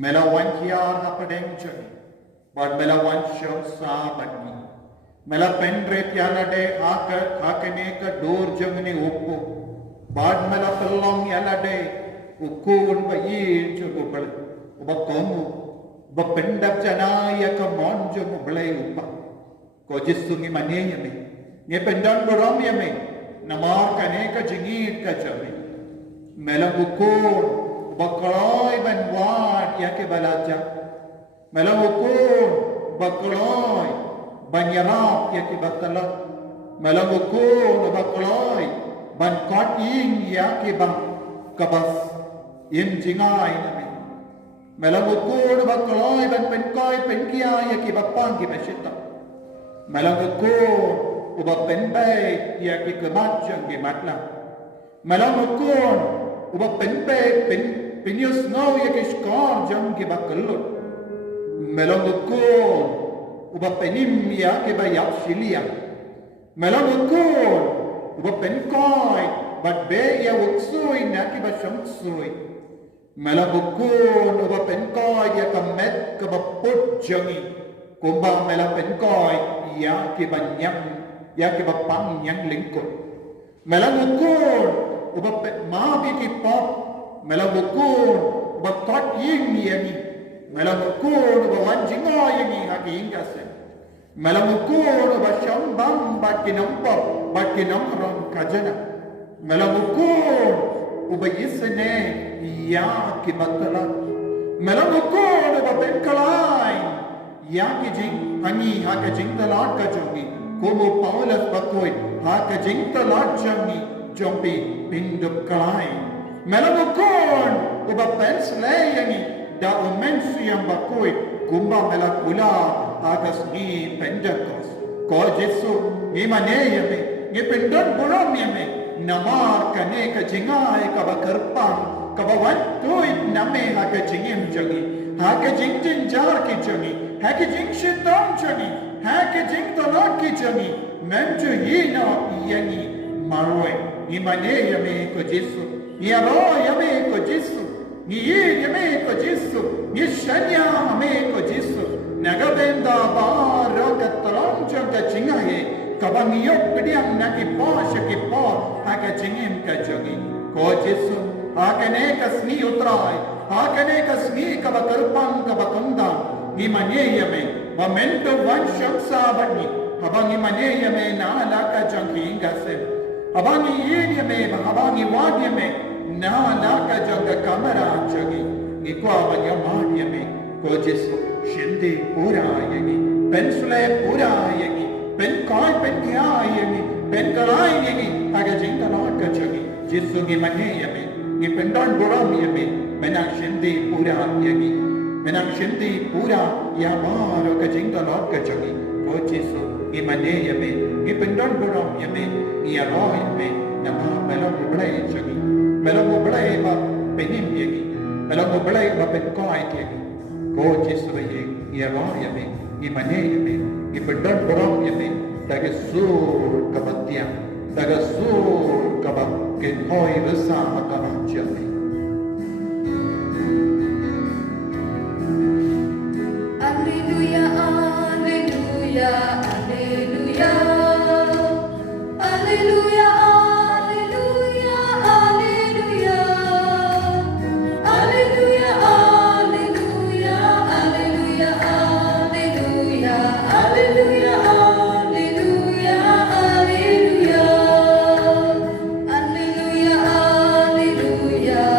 Melawantiar hapadengchani, but melawancho sabagni. Mela pendre yalade hakane ka dor jangni oppo. Bad mela pelong yalade ukun bayi chuko bal. Uba komu uba pendap janaya ka monjo mo balay upa. Ko jisungi manenya me. Nye pendan borom yame. Namar kane ka jingit ka jame. Mela ukun uba kaloy ban wad yake balaja. Mela ukun uba kaloy banyarap ya kibatala melangukun bakloi ban koting ya kibang kabas yin jingai nami melangukun bakloi ban penkoi penkia ya kibapang kibashita melangukun uba penbai ya kikemajang kimatla melangukun uba penbai penyus ngau ya kishkor jang kibakelut melangukun uba penim ya ke bayap silia melangukun uba penkoi bat be ya wuksui na ke basyamsui melangukun uba penkoi ya kamet ke baput jangi kumba mela penkoi ya ke banyam ya ke bapang yang lingkut melangukun uba mabi ki pop melangukun uba kot ying yangi melangukun uba wanjingo yangi haki ingkase melangukun uba syambang bat kinamrom kajana melangukun uba yisene ya kibatala melangukun uba penkalai ya kijing ani haka jing talat kajongi kumu Paulus bakoi haka jing talat jangi jompi pindup kalai melangukun uba pensle yangi da umensu yang bakoi kumba melakula agas ni Pentecost ko Jesu ni mane yame ni pendon borom yame namar kane ka jingai ka bakarpang ka bawan tuit name ha ka jingim jangi ha ka jingjin jar ki jangi ha ka jing shitam jangi ha ka jing tolak ki jangi menju hina yangi marwe ni mane yame ko Jesu ni aro yame ko Jesu ni yame ko Jesu ni shanya hame ko Jesu nagabenda bara katalam jangka jingaye kabang yok kediang naki pasha ki pa haka jingim ka jangi ko Jesu hakane kasni utrai hakane kasni kabakarpang kabakunda ni maneyame momento vansham sabani habangi maneyame na alaka jangi ingase habangi yeme habangi wadyame na alaka jangka kamera jangi ni kwa banyamanyame ko Jesu shinde pura yangi pensule pura yangi pen kai pen kya yangi pen karai yangi aga jinta not ka jangi Jesu ni maneyame ni pendon boram yame menang shinde pura yangi menang shinde pura ya maro ka jinta not ka jangi ko Jesu ni maneyame ni pendon boram yame ni aro yame nama melang blai jangi melang blai ba penim yangi melang blai ba pen kai yangi ko Jesu ye ni aro yame ni maneyame ni pendon boram yame daga sur kabatiam daga sur kabak ken hoi bersama tanah jami. Alleluia, alleluia, alleluia. Alleluia, alleluia, alleluia. Alleluia, alleluia, alleluia, alleluia. Alleluia, alleluia, alleluia. Alleluia, alleluia.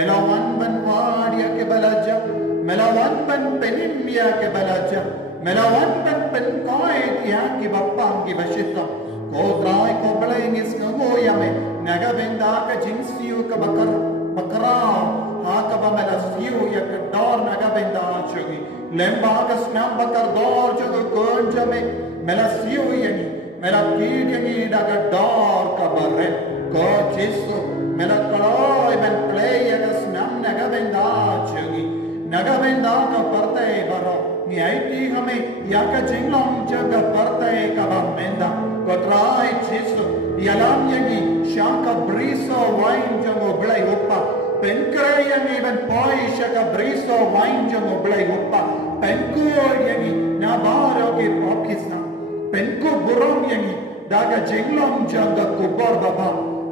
melawan ban wadia ke balaja melawan ban penimia ke balaja melawan ban penkoy dia ke bapang ke basita ko trai ko blengis ngo yame naga benda ka jinsiu ka bakara ha ka ba melasiu ya ka dor naga benda chogi lemba ka snam bakar dor chogi kon jame melasiu yani mela kid yani daga dor ka bare ko jisu mela kaloi men play ya ka snam naga benda chogi naga benda ka parte baro ni aiti hame ya ka jinglong jaga parte ka ba menda Kotrai Jesu yalam yangi shaka briso wine jango blai uppa penkre yangi ben poi shaka briso wine jango blai uppa penku yangi na baro ke okisa penku burom yangi daga jenglom janga kubor baba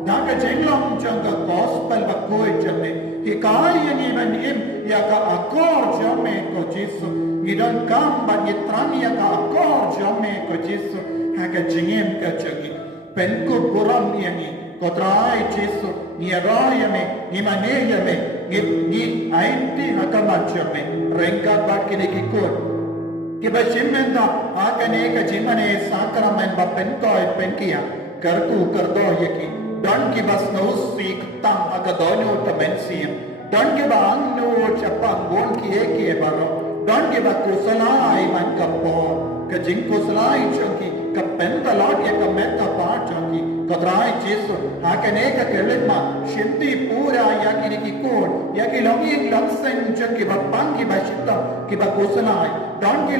daga jenglom janga gospel ba koi jamme hikai yangi ben im yaka akor jamme ko Jesu ngidon kam ba nitran yaka akor jamme ko Jesu haka jingem ka chagi penku buram yani kotrai Jesu ni arayame ni maneyame ni ainti haka machame renka bakine kikor kiba chimmenda haka ne ka jimane sakramen ba penkoy penkia karku kardo yaki don ki bas no sik tam haka donyo tamensiam don ki ba anno chapang gon ki eke baro don ki ba kusalai man kapo ka jing kusalai chaki ka penta lot ya ka metta part chaki katrai Jesu hakane ka kelma shinti pura ya ki kon ya ki longi langseng chaki ba pangi ba shitta ki ba kusalai don ki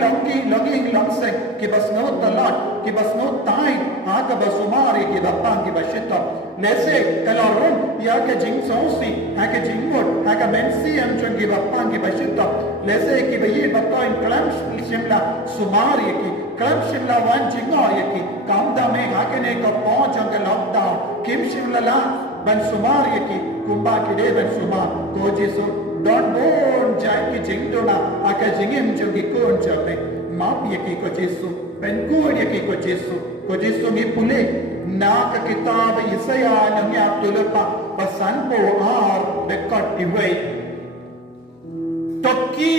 longi langseng ki ba sno talat ki ba sno tai haka ba sumari ki ba pangi ba shitta nese kalarum ya ka jing sausi haka jingmot haka mensiam chaki ba pangi ba shitta nese ki ba ye ba toin klam shimla sumari ki klam shimla wan jingo yaki kamda me hakane ka paunch ang lockdown kim shimla la ban sumari yaki kumba ki de ban suma ko Jesu don bon jai ki jingdona aka jingim jogi kon chape map yaki ko Jesu ben ko yaki ko Jesu mi pule na ka kitab Isaya nang ya tulpa pasan po ar record iway Tokki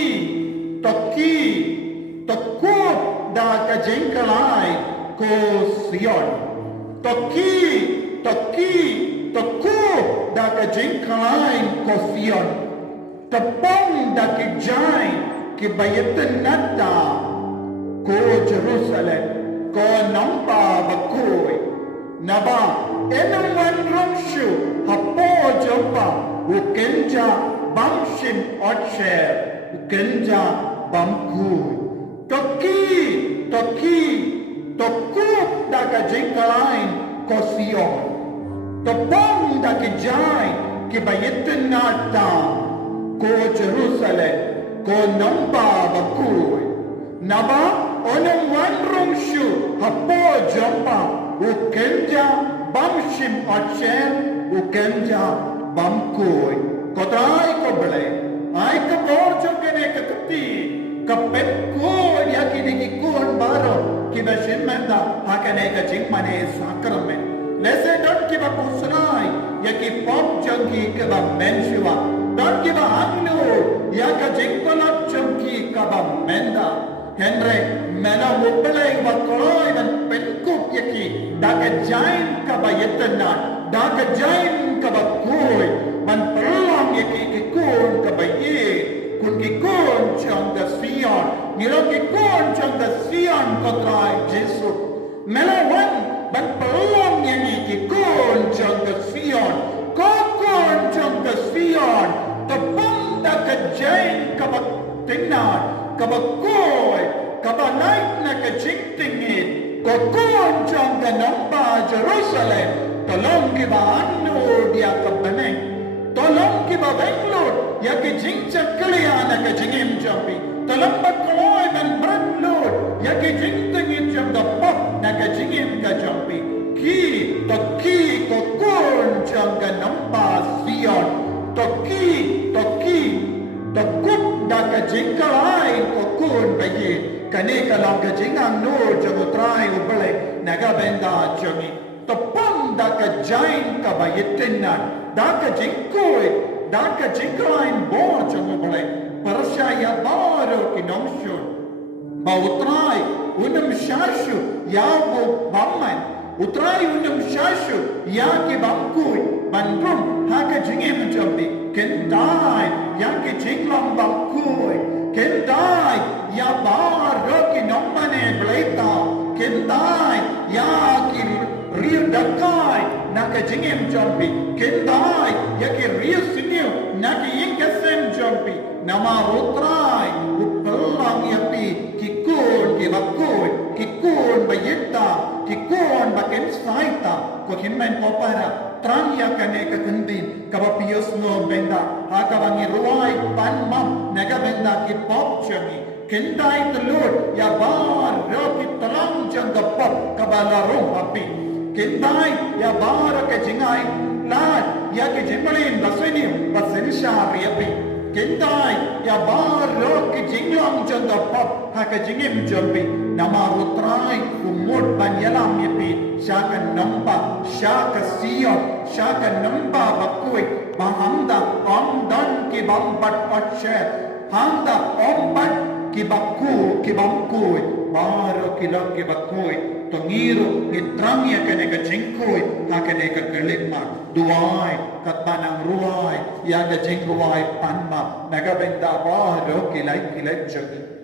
Tokkut da ka jengkalai ko Sion Tokki Tokkut da ka jengkalai ko Sion Tapong da ki jai ki bayatan nata ko Jerusalem ko nampa bakoy naba enaman ramshu hapo jompa ukenja bamshim ocher ukenja bamkuy Tokkut da ka jengkalain ko Sion Tapong da ki jai ki bayatan nata ko Jerusalem ko nampa bakoy naba onang wanrong shu hapo jompa ukenja bamshim ocher ukenja bamkoy kotrai ko bele ay ka borjo kene katati kapet ko yakini ki kon baro kina shimenda hakane ka jingmane sakramen lese dot ki ba kusanai yaki pop jangi ka ba menshiwa dot ki ba annu yaka jingkolot jangi ka ba menda Henry mena mupelai ba koloi dan penkup yaki daga jain ka ba yetana daga jain ka ba koi man perlang yaki ki kon ka ba ye kun ki kon chang da Sion nilo ki kon chang da Sion kotrai Jesu mena wan ban perlang yaki ki kon chang da Sion kon chang da Sion tapang daga jain ka ba tingnan kabakoi kabanait na kajingtingit kokon chong ganamba Jerusalem tolong kiba anno dia kabaneng tolong kiba benglot ya kijingcha kaliya na kajingim jambi tolong bakloi man brandlot ya kijingtingit jam gapap na kajingim ka jambi ki kokon chong ganamba Sion Tokkut da ka jingkalai kokun bayi kane ka lang ka jingang no jagotrai ubale naga benda chami topang da ka jain ka bayitinnan da ka jingkoi dan ka jinglain bo chong boleh percaya baru ki nongshun ba utrai unam shashu ya bo bamman utrai unam shashu ya ki bangkui bandrum ha ka jingem jambi kentai ya ki jinglam bangkui kentai ya baru ki nommane bleta kentai ya ki rio dakai naka jingem jambi kentai ya ki rio siniu naka inkasem jambi nama utrai upelang yapi kikun ki bakun kikun bayita kikun baken saita ko himmen popara trang ya kane ka kandin kabapios no benda hakabangi ruai panmam naga benda ki pop chami kentai telur ya bar roki talang jang pop kabalarong api kentai ya bar ka jingai lad ya ki jimbalin basini basensha riapi kentai ya bar roki jinglang jang pop haka jingim jambi nama utrai umur banyalam yapi syaka nampak syaka siap syaka nampak bakui bahanda amdan ki bambat pache handa ombat ki bakui baru kilang ki bakui tongiru ngitrang ya kene ka jingkui hakene ka kelima duai kat panang ruai ya ka jingruai panma naga benda baru kilai jagi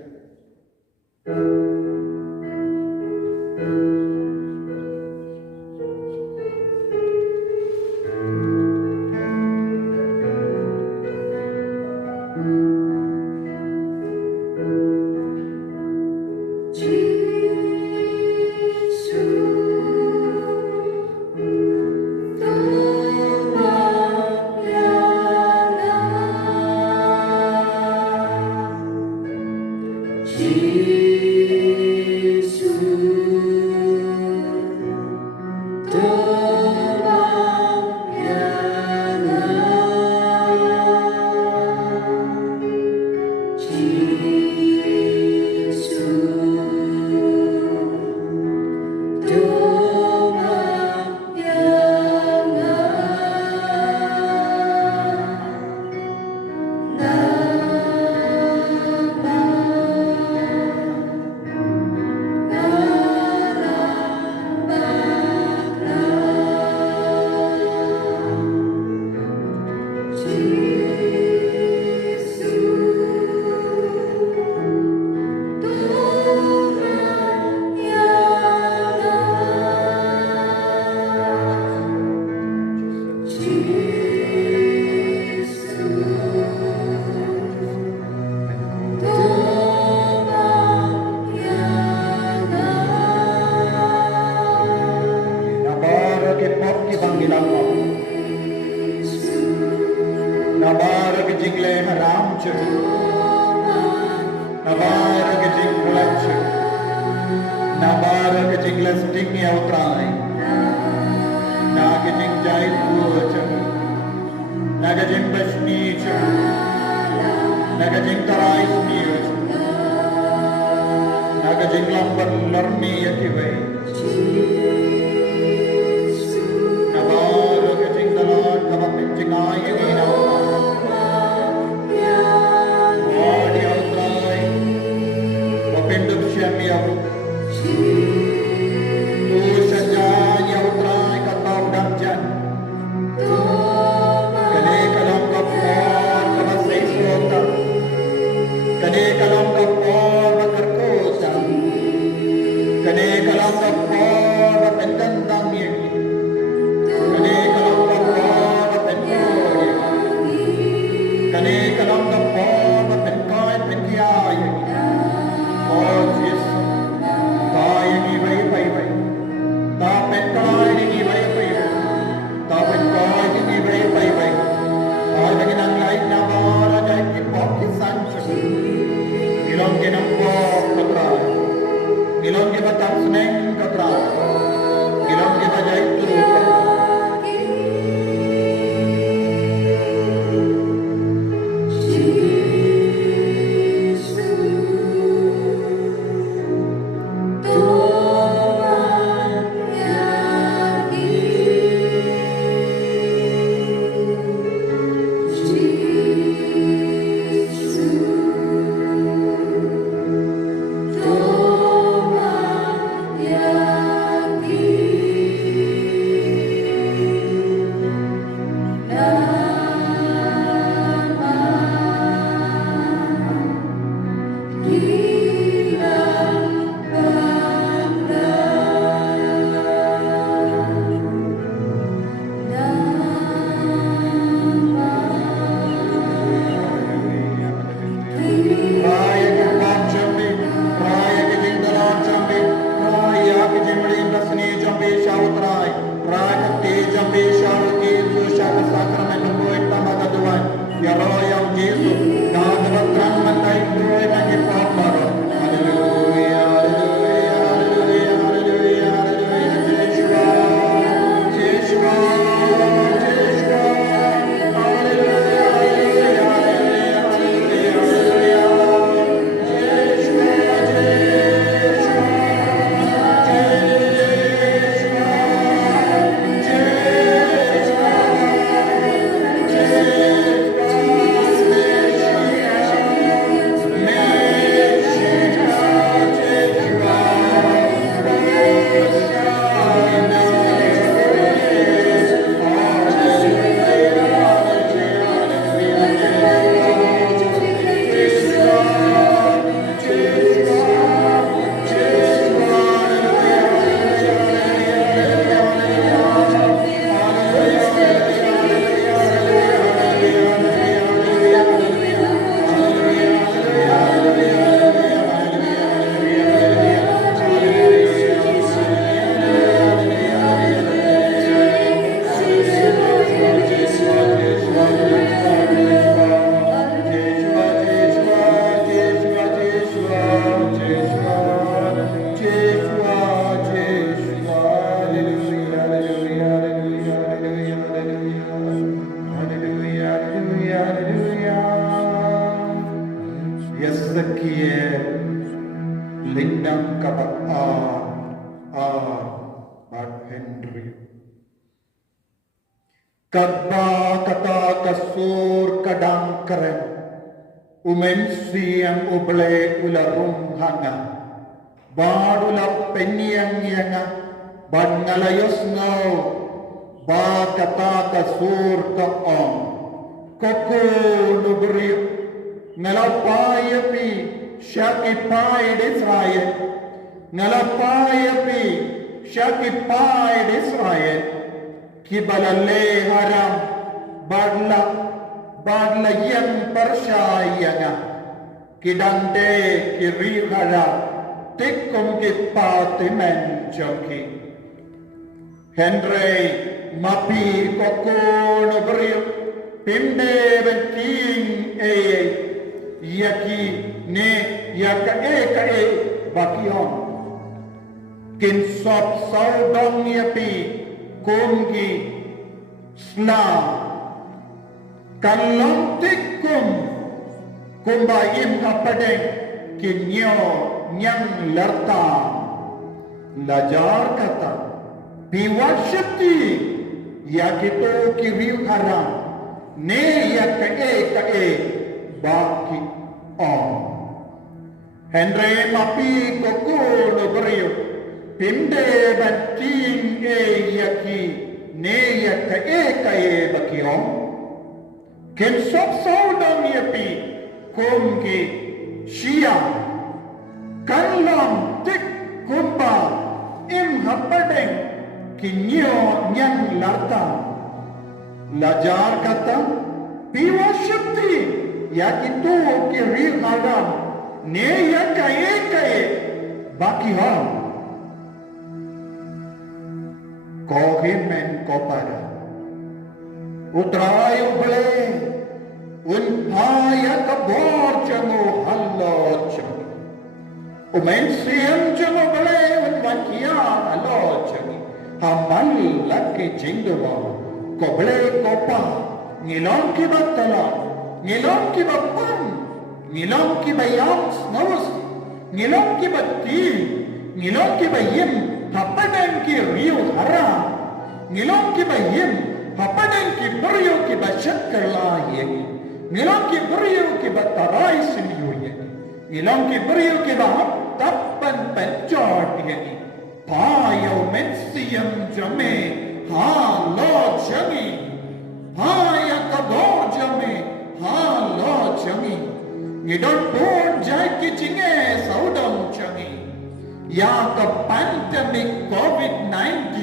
Ya roh yang Yesus, dah dapat terang mandai kue bagi pembara. Haleluya, haleluya, haleluya, haleluya, haleluya, Yeshua, Yeshua, Yeshua, haleluya, haleluya, haleluya, haleluya, Yeshua, Lindang kabat Bad Henry Kadba kata kasur kadang keren Umensi yang uble ularung hanga Badula penyang yanga Bad ngalayos ngau Ba kata kasur ka om Koko nubri Ngalapayapi Shakipai Israel Ngalapayapi Shakipai Israel Kibalalle haram Badla yang persyayanga Kidande kiri haram Tikum kipati menjoki Henry mapi koko nubri Pinde benking Yaki ne yaka bakion kin sop saudong yapi kumgi sna kalong tikum kumbayim kapadeng kinyo nyang larta lajar kata piwashati yakito kiriu haram ne yaka baki on Henry mapi koko no beriu pinde banting yaki ne yaka baki on ken sop saudang yapi kumgi shia kanlam tik kumba im hapadeng kinyo nyang larta lajar kata piwa shakti yakitu kiri haram ne yaka baki ham kohimen kopara utray uble unpaya kabor jango hallo chang umen siyam jango ble unwakia hallo chang hamal lakki jingwa koble kopa ngilong ki batala ngilong ki bapan ngilong ki bayam snowus ngilong ki batti ngilong ki bayim hapadan ki riu hara ngilong ki bayim hapadan ki beriu ki bashakala yegi ngilong ki beriu ki batarai siniu yegi ngilong ki beriu ki bahap tapan penjot yegi payo mensiyam jame ha lo jami ha ya kabor jame ha lo jami ngidon pun jai ki jinge saudam jami ya ka pandemic COVID-19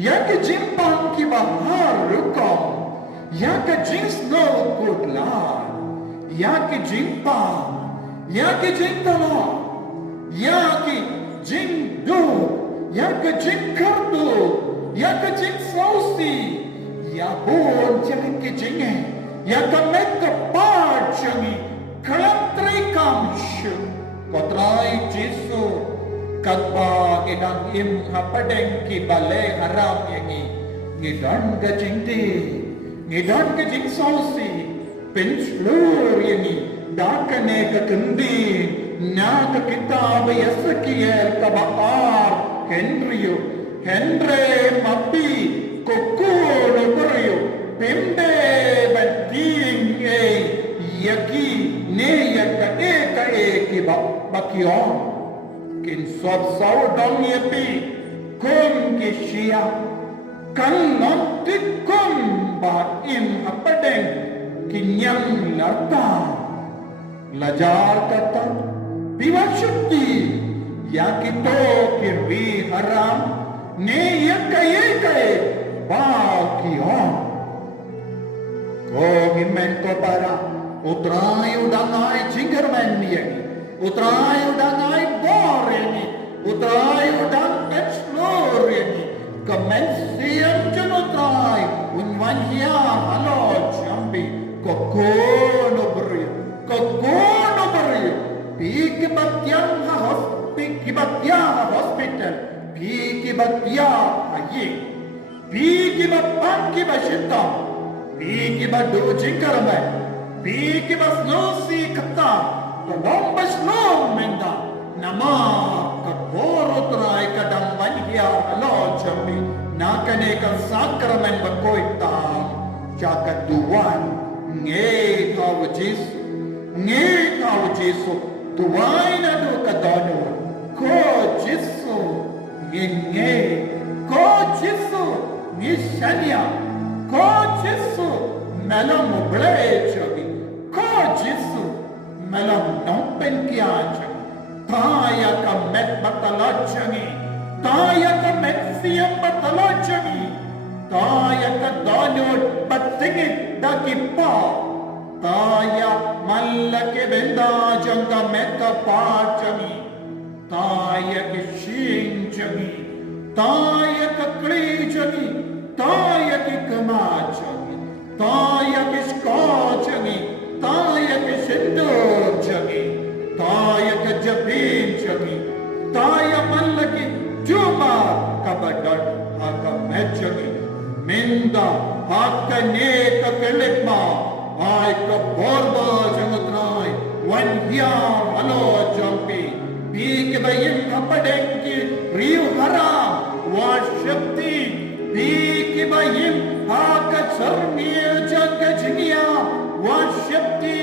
ya ke jimpang ki bahar rukom ya ke jins no kudla ya ke jimpang ya ke jintala ya ke jindu ya ke jinkardu ya ke jinsausi ya pun jai ki jinge Yakameka parchani kalantri kamshu kotrai jisu katba idang im hapadeng ki bale haram yangi ngidon ka jingdi ngidon ka jingsosi penslur yangi dakane ka kendi na ka kitab Ezekiel ka baar Henry mapi kokoro beriyo pembe bating yaki ne yaka ki bakion kin sob saw dong yepi kum kishia kan not kum ba im apadeng kinyang larta lajar kata biwashukti yakito kirwi haram ne yaka bakion Kogimento para utrayo dangai chingerman niyagi utrayo dangai boreni utrayo dan exploreni kemensiam junutrai unwan hiya halo chambi kokono beri pikibatyang hospital pikibatya ayi pikibapangki bashitam Piki badu jingkarame, piki basnosi kata, kadang basnom menda, nama kaboro trai kadang banyak alo jambi, nakane kan sakramen bakoita, jaga duan, nge kau jisu, tuai na do kadano, ko jisu, ko jisu, nishania. Ko Jesu melam blechabi ko Jesu melam nompen kiaja taya ka met batalachani taya ka met siam batalachani taya ka danod batingit dakipa taya mallake benda janga meta pachani taya ki shinjani taya ka klijani Taya ki kamachani, taya ki skachani, taya ki sindurchani, taya ki japinchani, taya mallaki juma kabadar haka mechani, minda haka neka kelikma, ay ka borba jangatrai, wanhya halo jampi, piki bayin kapadengki, riu haram, washakti, Piki bayim haka sarmiya jaga jiniya washakti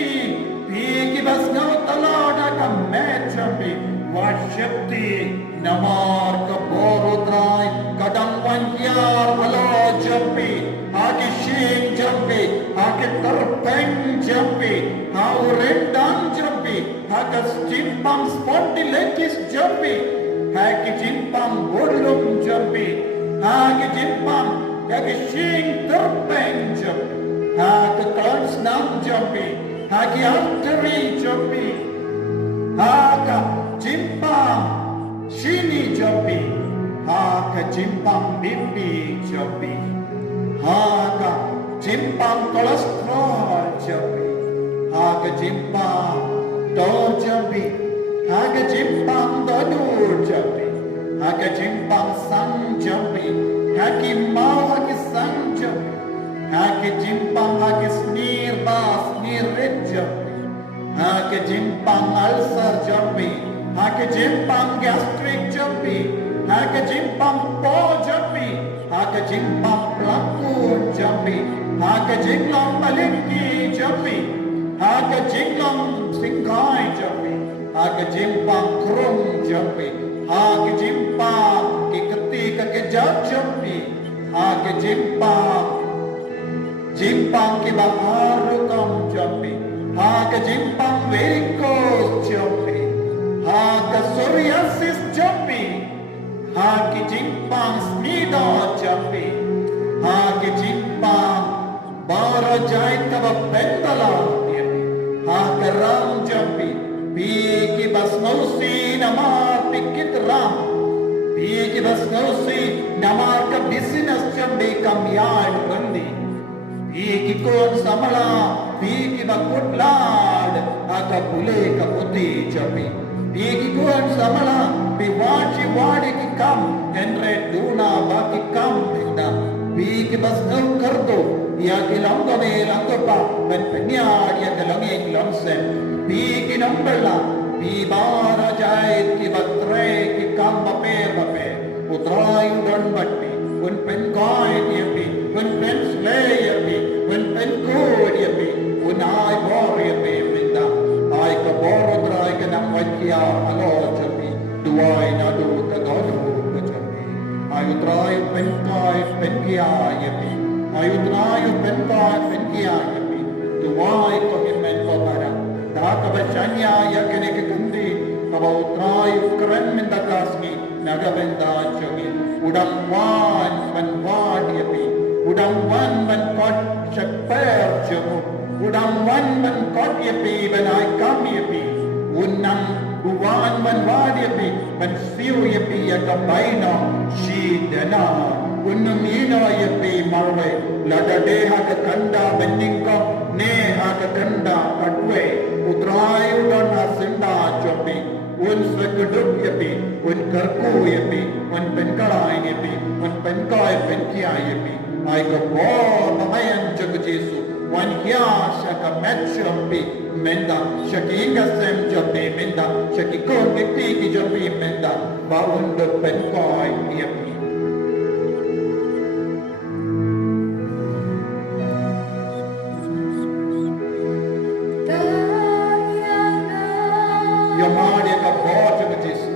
Piki basna talada ka mechambi washakti namar ka borotrai kadang wanhyar halo jambi haki shing jambi haki tarpeng jambi hau rendang jambi haka jimpam spondylitis jambi haki jimpam bolum jambi Hagi jimpam, hagi shing terpeng jambi, hagi tons nam jambi, hagi artery jambi, haga jimpam shini jambi, haga jimpam bibi jambi, haga jimpam cholesterol jambi, haga jimpam do jambi, haga jimpam dodur jambi. Haka jimpang sang jambi, haki mau haki sang jambi, haki jimpang haki snir red jambi, haki jimpang ulcer jambi, haki jimpang gastric jambi, haki jimpang po jambi, haki jimpang pelaku jambi, haki jimpang malingki jambi, haki jimpang singkai jambi, haki jimpang krum jambi. Hagi jimpang ketika kejap jambi hagi jimpang ki baharu kam jambi hagi jimpang varicose jambi hagi psoriasis jambi hagi jimpang smida jambi hagi jimpang barajaitava pendala hagi ram jambi piki basmausi namar pikit ram piki basmausi namar ka business jambi kamyad bandi piki kon samala Piki bakutlan akapule kaputi chapi. Piki kuan samala piwachi wadi ki kam enre duna baki kam inda. Piki bas nau kardo ya kilangga me langga ben penyad ya kelanging lamsen. Piki nambala pi bara jai ki batre ki kam bape utrayu dan batti un pen kai diapi un pen slay api un pen kod api un ai bor api minda ai ka bor drai ka nam vakia alo chapi duai na do ka godu ka chapi ai utrayu pen kai pen kia api ai utrayu pen kai pen kia api duai ko men ko para da ka bachanya ya kene ke kundi ka utrayu kren minda kasmi nagabenda chogi udang wan man wadiapi udang wan man kot chaper chogu udang wan man kot yapi benai kami yapi unang wan man wadiapi man siu yapi yakabaina shi dana unamina yapi marwe lada deha ka kanda bendingka neha ka kanda kadwe utrai udan asinda chopi un swekuduk yapi un karku yapi un penkalai yapi un penkai penkia yapi ai ka bo namayan jag Jesu wan hia shaka matchapi menda shaki ingasem japi menda shaki kon kiti ki japi menda ba un do penkai yapi Yamadi ka bo jag Jesu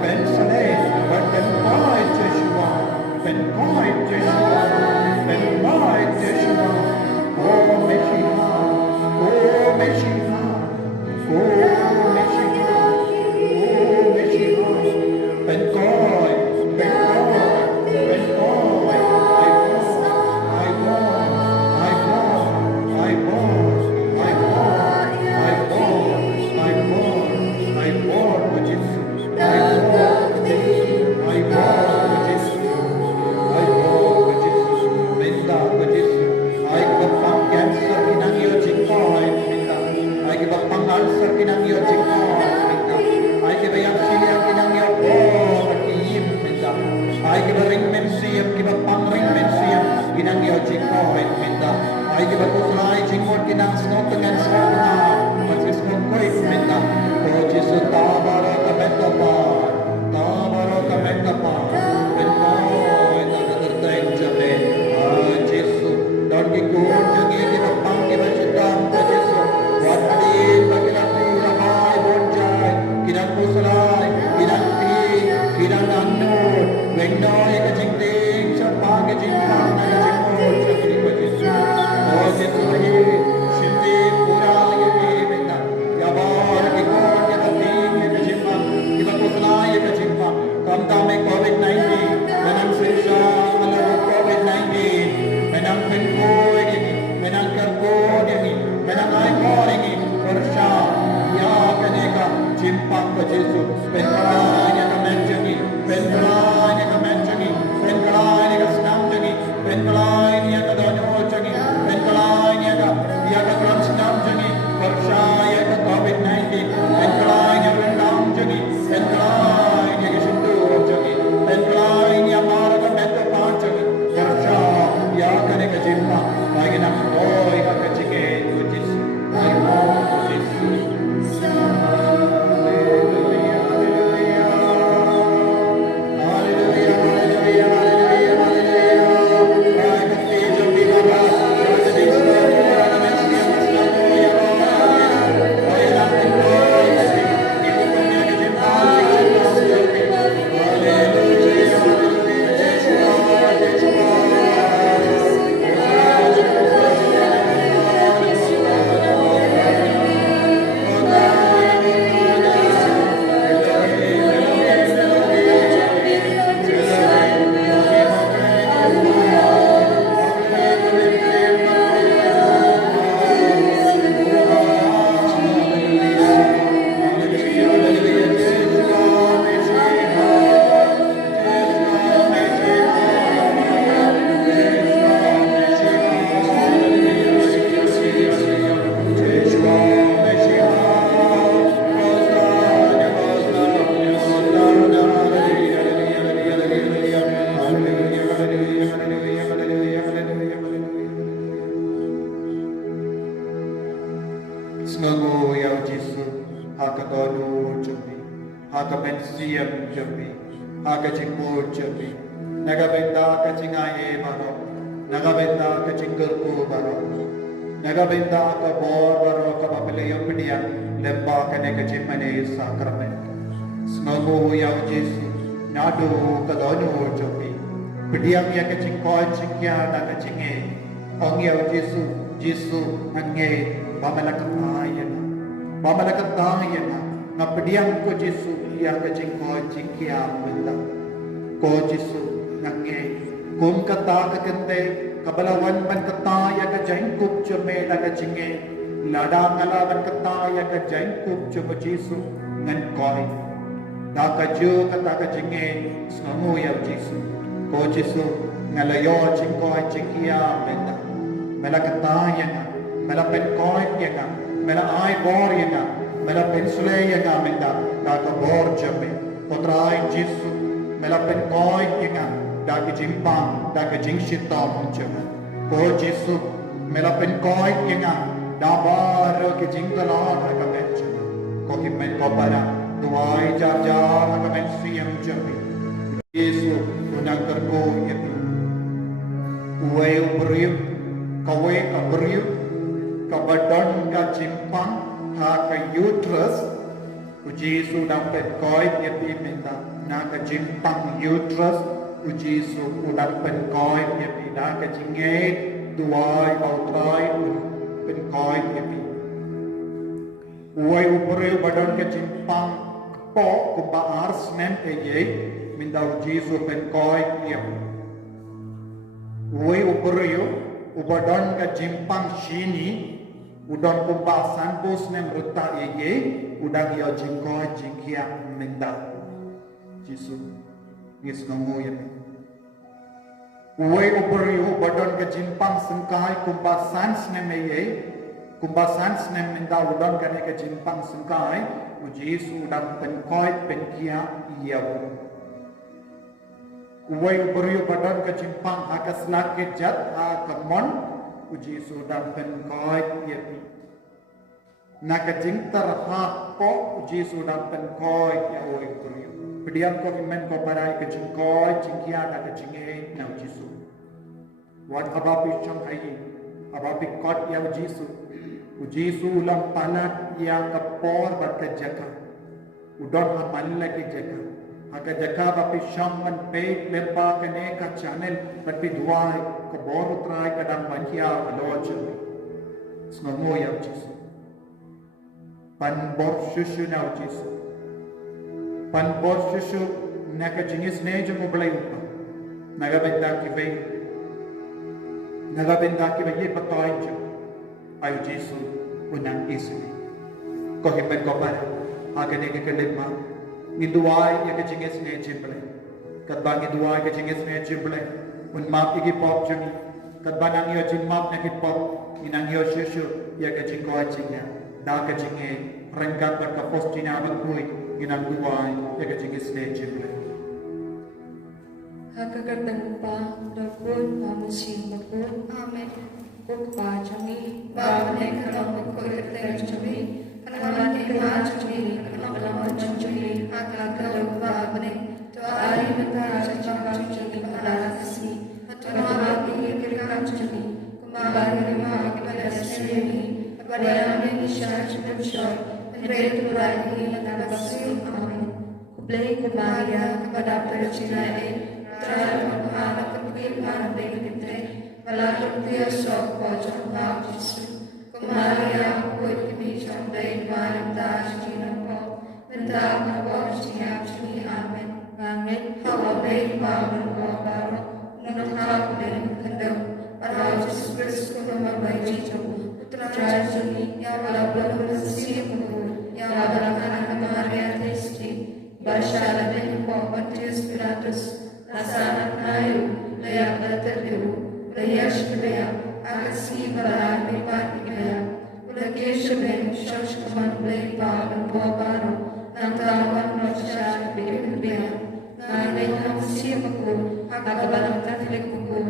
เป็นสเลสวันเป็นก้อยเจชัวเป็นก้อยเจชัวเป็นก้อยเจชัวโอ้เมชิฮาโอ้เมชิฮาโอ้เมชิฮาโอ้เมชิฮาเป็นก้อยเป็นก้อยเป็นก้อยไอ้ก้อยไอ้ก้อยไอ้ก้อยไอ้ก้อยไอ้ก้อยไอ้ก้อยไอ้ก้อยพระเยซูไอ้ก้อยพระเยซูไอ้ก้อยพระเยซูไอ้ก้อยพระเยซูเมตตาพระเยซูไอ้กับฟังแกนเซอร์กินังโยจิงก้อยเมตตาไอ้กับฟังอัลเซอร์กินังโยจิงก้อยเมตตาไอ้กับยังซีเลียกินังโยโอ้กิมเมตตาไอ้กับริงเมนเซียมกับฟังริงเมนเซียมกินังโยจิงก้อยเมตตาไอ้กับกุศลายจิงหมดกินังสโนตังกันสโนตังมันจะสโนก้อยเมตตาโอ้จิสุตาบาระกับเมตตาตาบาระกับเมตตาเป็นก้อยตากับเตงจะเป็นจิสุดอนกิกูจะเกี่ยวกับปังกับจิตตามพระเยซูวัดดีบางนัดที่ละไม้บนใจกินังกุศลายกินังปีกินังอันโนเวงน้อยกับจิงติงชับปางกับจิงปังกับจิงโมจะกินพระเยซูโอ้เจสุฮีชินดีปุระยังมีเป็นนะยาบาร์กิโกยังกับติงยังกับจิงปังกิบังกุศลายยังกับจิงปังคำตามในโควิด-19และนังสิชาและโรคโควิด-19และนังเป็นโควิดและนังเกิดโควิดและนังไอโควิดPersya ya kaneka cimpang ke Yesus penkalanya ke menjangi penkalanya ke menjangi penkalanya ke senam jangi penkalanya ke donyo jangi penkalanya ke dia ke dalam senam jangi Persya ya ke COVID-19 penkalanya ke rendam jangi penkalanya ke sentuh jangi penkalanya marah ke meta jangi Persya ya kaneka cimpang bagi nak boy ke cingin Yesus Sengamu ya Yesus, haka tolu jami, haka pensiam jami, haka cingkur jami, naga benda kacingaye baro, naga benda kacingkerku baro, naga benda ka bor baro ka papilaya pediya, lemba kane kacimane sakramento. Sengamu ya Yesus, nadu ka tolu jami, pediya ya kacingkoi cingya na kacinge, ong ya Yesus, Yesus hange. Bamalakataya na ngapadiang ko Jesu iya ka jingko jingkiya benda ko Jesu nange kum kata ka kente kabalawan pan kataya ka jingkup jame na ka jinge lada ngalaban kataya ka jingkup jame Jesu ngan koi da ka jo kata ka jinge sangu ya Jesu ko Jesu ngalayo jingko jingkiya benda malakataya na Melapen koi yang mela ai bor yang melapen sule yang menda daga bor jame potrai Jesu melapen koi yang daga jimpang daga jingshita jame ko Jesu melapen koi yang dabar ke jingtala ka mencha ko kimen ko para tuai jar jar ka men siam jame Jesu unang terko yang uwe uberiu kawe kaberiu kabadon ka cimpang ha ka uterus Uji Yesu dapat koi piapi minta nak jimpang uterus. Uji Yesu dapat koi piapi nak jingai duai bautrai pen koi piapi. Uai upre badan ke jimpang po kumpa ars nem eye minta Uji Yesu pen koi piapi. Uai upre yo ubadan ke jimpang sini udang kumpa sanpos nem ruta eye udang yo jingkoi jingkia minta Yesu ngis ngomo ya. Uai uperiu badan ke jimpang sengkai kumpa sans nem eye kumpa sans nem minta udang kane ke jimpang sengkai Uji Yesu udang penkoi penkia iya. Uai uperiu badan ke jimpang hakas laki jat ha kamon Uji Yesu udang penkoi iya. Nakajing terhak ko Uji Yesu udang penkoi ya uai uperiu. Pediam ko imen ko parai ke jingkoi jingkia nakajinge na Uji Yesu. Wan abapi Shanghai, abapi kot ya Uji Yesu ulang palat yang kapor berkat jaka. Udon hamal lagi jaka. Haka jaka bapi Shangman pay lempa kene ka channel bapi duai kabor utrai kadang bankia aloja. Sngomo ya Uji Yesu. Pan bor shushu na Uji Yesu. Pan bor shushu nakajingis neja moblay upa. Nagabenda ki vei. Nagabenda ki vei patay jo. Ay Uji Yesu unang isuli. Kohipan ko pa. Agad ke kalima. Ngiduay ya kajingis neja moblay. Kadbang ngiduay kajingis neja moblay. Un map igi pop jami. Kadbang ang yo jing map na kit pop. Inang yo shushu ya kajing ko achingya. Da kajinge rengkat berkapos jina bagui. Inang duay ya kajingis neja moblay. Hakakatang pa, dakon, pamusin bakon, amen. Kukpa chami, babane kalam koyate chami, kanalani kala chami, kanalama chami, hakakalam babane, to ari mata chami chami kalasasi, atama kirikam chami, kumabari ma kilasemi, abadayami nisha chami shoy, andretu rani nabasi, amen. Kublay kumaya kepada percinae. Terhadap anak kebimbangan begitu, malah dia sok pojok bau Yesus. Kemari aku ini sampai malam dah jinapok, mentah nabok siap sini amin. Amin. Hawa baik bangun baru, menghap dan kendam. Para Yesus Kristus kuno bayi jauh. Putra Jani yang walaupun bersih mulu, yang walaupun anak Maria Kristi, Bashala bin Pontius Pilatus. Asanak nayu, layak terderu, layak sebaya, agasi barang lipat ikaya. Ulagi sebaya, syos keman belai pahan baru, nantawan rasa berbeda. Ngai ham siapku, agabalang katolik ku,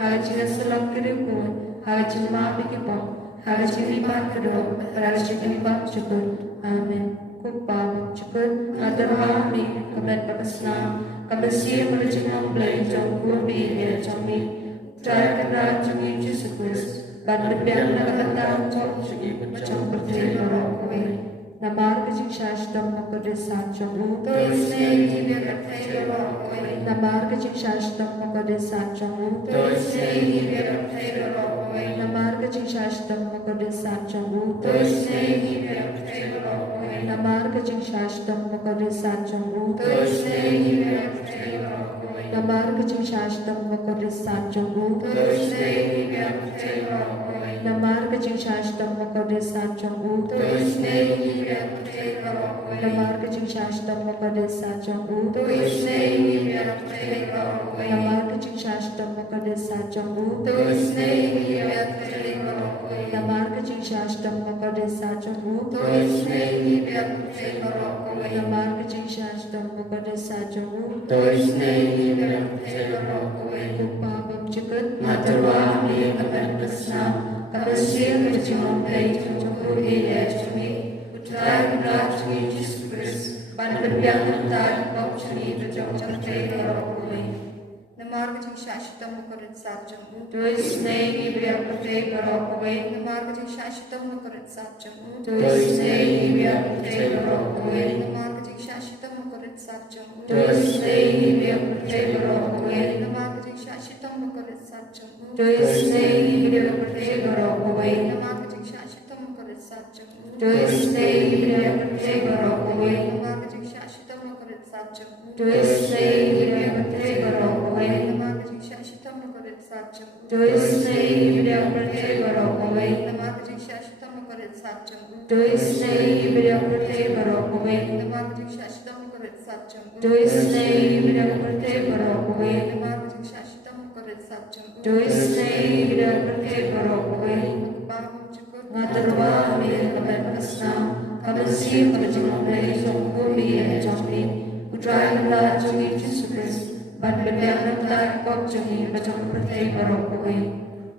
haji selang kiriku, haji mabi kipok, haji lipat kedua, haji lipat cukup. Amin. Kupang cukup, adarwani, kemudian berkesenang. Kabasi berjumpa belai jangkau biar jami, try kenal jami Yesus Kristus. Bandepian nak datang jauh macam berjaya rokoi. Namar kecil syastam makadesa jauh. Tuisne biar berjaya rokoi. Namar kecil syastam makadesa jauh. Tuisne biar berjaya rokoi. Namar kecil syastam makadesa jauh. Tuisne biar berjaya rokoi. Namar kecil syastam makadesa jauh. Tuisne biar Namar kecil syastam makadesa jauh. Tuisne biar berjaya rokoi. Namar kecil syastam makadesa jauh. Tuisne biar berjaya rokoi. Namar kecil syastam makadesa jauh. Tuisne biar berjaya rokoi. Namar kecil syastam makadesa jauh. Tuisne biar berjaya rokoi. Namar kecil syastam makadesa jauh. Tuisne biar berjaya rokoi. Namar kecil syastam makadesa jauh. Tuisne biar berjaya rokoi. Kupabam cukup materwani akan bersam. Kabasir berjumpa baik jumpa ia jami. Putra Raja Yesus Kristus. Pandepian mentah kau curi berjumpa baik rokoi. Namar kecil శాశ్వతము కొరకు సాధ్యము Tulis negi biar percaya berokwe. నా మార్గం శాశ్వతము కొరకు సాధ్యము Tulis negi biar percaya berokwe. నా మార్గం శాశ్వతము కొరకు సాధ్యము Tulis negi biar percaya berokwe. నా మార్గం శాశ్వతము కొరకు సాధ్యము Tulis negi biar percaya berokwe. నా మార్గం శాశ్వతము కొరకు సాధ్యము Tulis negi biar percaya berokwe. నా మార్గం శాశ్వతము కొరకు సాధ్యము Tulis negi biar percaya berokwe. నా మార్గం శాశ్వతము కొరకు సాధ్యము Tulis negi biar percaya berokwe. నా మార్గం శాశ్వతము కొరకు సాధ్యము Tulis negi biar percaya berokwe. నా మార్గం శాశ్వతము కొరకు సాధ్యము Tulis negi biar percaya berokwe. నా మార్గం శాశ్వతము కొరకు సాధ్యము Tulis negi biar percaya berokwe. భావించుకో Ngaterwa ambil kebat pesnam, kabesi berjumlah dari sungguh biaya jombi, utrai kebat jombi Yesus, ban berdiam kebat kop jombi bacang percaya berokwe.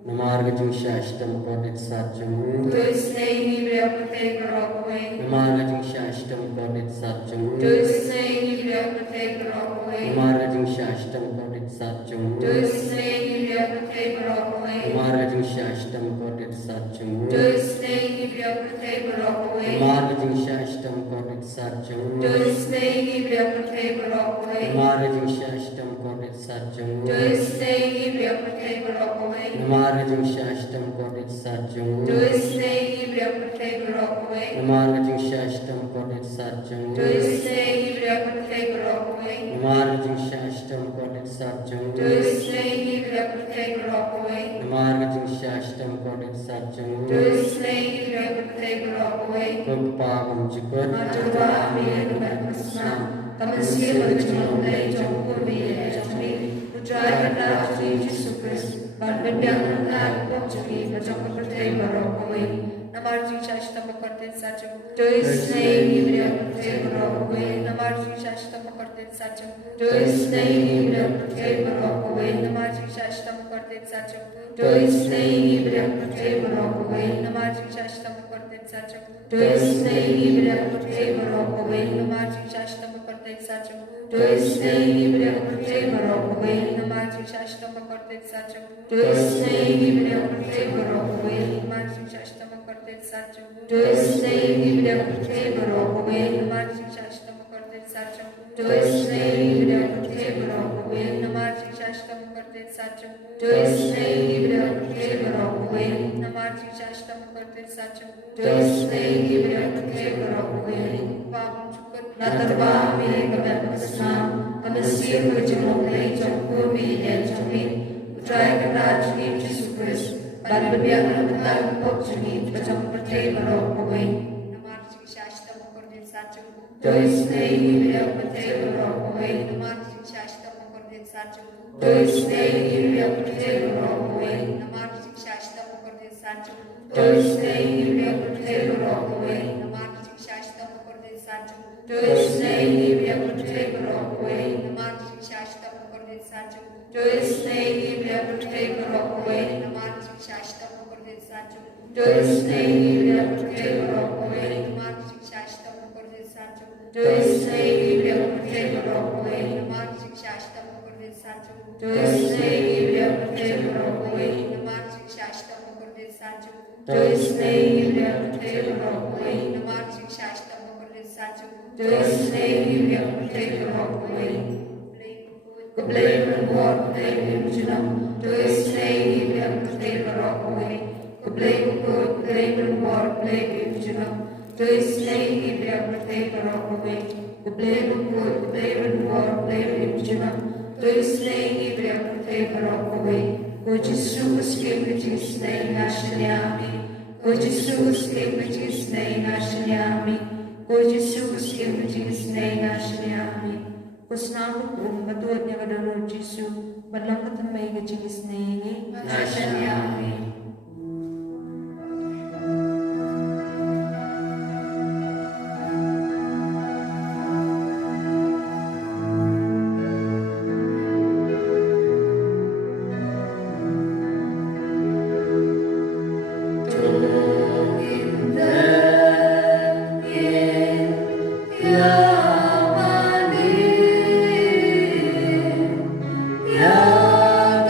Namarga jing shashtam kodit satjamu. Tulis negi biar percaya berokwe. Namarga jing shashtam kodit satjamu. Tulis negi biar percaya berokwe. Namarga jing shashtam kodit satjamu. Tulis negi biar percaya berokwe. Namarga jing shashtam kodit satjamu. Tulis negi biar percaya berokwe. Namarga jing shashtam kodit satjamu. Tulis negi biar percaya berokwe. Namarga jing shashtam kodit satjamu. Tulis negi biar percaya berokwe. Namarga jing shashtam kodit satjamu. Tulis negi biar percaya berokwe. Namarga jing shashtam kodit satjamu. Tulis negi biar percaya berokwe. Namarga jing shashtam kodit satjamu. Tulis negi biar percaya berokwe. Namarga jing shashtam kodit satjamu. Tulis negi biar percaya berokwe. Kepagam jikut. Ngaterwa ambil kebat pesnam, kabesi berjumlah dari sungguh biaya jombi, utrai kebat jombi Yesus, ban berdiam kebat kop jombi bacang percaya berokwe. నా మార్గం శాశ్వతము కొరకు సాధ్యము Tulis negi biar percaya berokwe. నా మార్గం శాశ్వతము కొరకు సాధ్యము Tulis negi biar percaya berokwe. నా మార్గం శాశ్వతము కొరకు సాధ్యము Tulis negi biar percaya berokwe. నా మార్గం శాశ్వతము కొరకు సాధ్యము Tulis negi biar percaya berokwe. నా మార్గం శాశ్వతము కొరకు సాధ్యము Tulis negi biar percaya berokwe. నా మార్గం శాశ్వతము కొరకు సాధ్యము Tulis negi biar percaya berokwe. నా మార్గం శాశ్వతము కొరకు సాధ్యము Tulis negi biar percaya berokwe. నా మార్గం శాశ్వతము కొరకు సాధ్యము Tulis negi biar percaya berokwe. నా మార్గం శాశ్వతము కొరకు సాధ్యము Tulis negi biar percaya berokwe. నా మార్గం శాశ్వతము కొరకు సాధ్యము Tulis negi biar percaya berokwe. భావించుకో Ngaterwa ambil kebat pesnam, kabesi berjumlah dari sungguh biaya jombi, utrai kebat jombi Yesus, ban berdiam kebat kop jombi bacang percaya berokwe. నా మార్గం శాశ్వతము కొరకు సాధ్యము Tulis negi biar percaya berokwe. నా మార్గం శాశ్వతము కొరకు సాధ్యము Tulis negi biar percaya berokwe. నా మార్గం శాశ్వతము కొరకు సాధ్యము Tulis negi biar percaya berokwe. నా మార్గం శాశ్వతము కొరకు సాధ్యము Tulis negi biar percaya berokwe. నా మార్గం శాశ్వతము కొరకు సాధ్యము Tulis negi biar percaya berokwe. నా మార్గం శాశ్వతము కొరకు సాధ్యము Tulis negi biar percaya berokwe. నా మార్గం శాశ్వతము కొరకు సాధ్యము Tulis negi biar percaya berokwe. నా మార్గం శాశ్వతము కొరకు సాధ్యము Tulis negi biar percaya berokwe. నా మార్గం శాశ్వతము కొరకు సాధ్యము Tulis negi biar percaya berokwe. నా మార్గం శాశ్వతము కొరకు సాధ్యము Tulis negi biar percaya berokwe. Keblai berbuat keblai berjunam. Tulis negi biar percaya berokwe. Keblai berbuat keblai berjunam. Tulis negi biar percaya berokwe. Keblai berbuat keblai berjunam. Tulis negi biar percaya berokwe. O Jesus que me diz nem nasciami. O Jesus que me diz nem nasciami. O Jesus que me diz nem nasciami. Kusnamu kum batuat niya kadaro Jesu. Balang katamay ka jingis na ini. Nasciami. Ya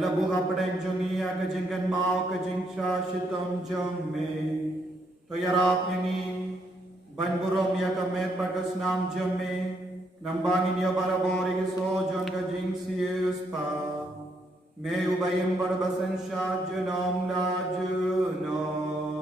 Malabuha padeng jungia kajingkan mau kajingsa shitom jumme. Toyarap yangi ban burom ya kamet bagas nam jumme. Nambangin ya balabori so jong kajing sius pa. Me ubayim barbasan sha junom la junom.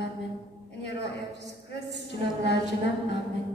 Amen. En je roh Jesus Christus. Amen.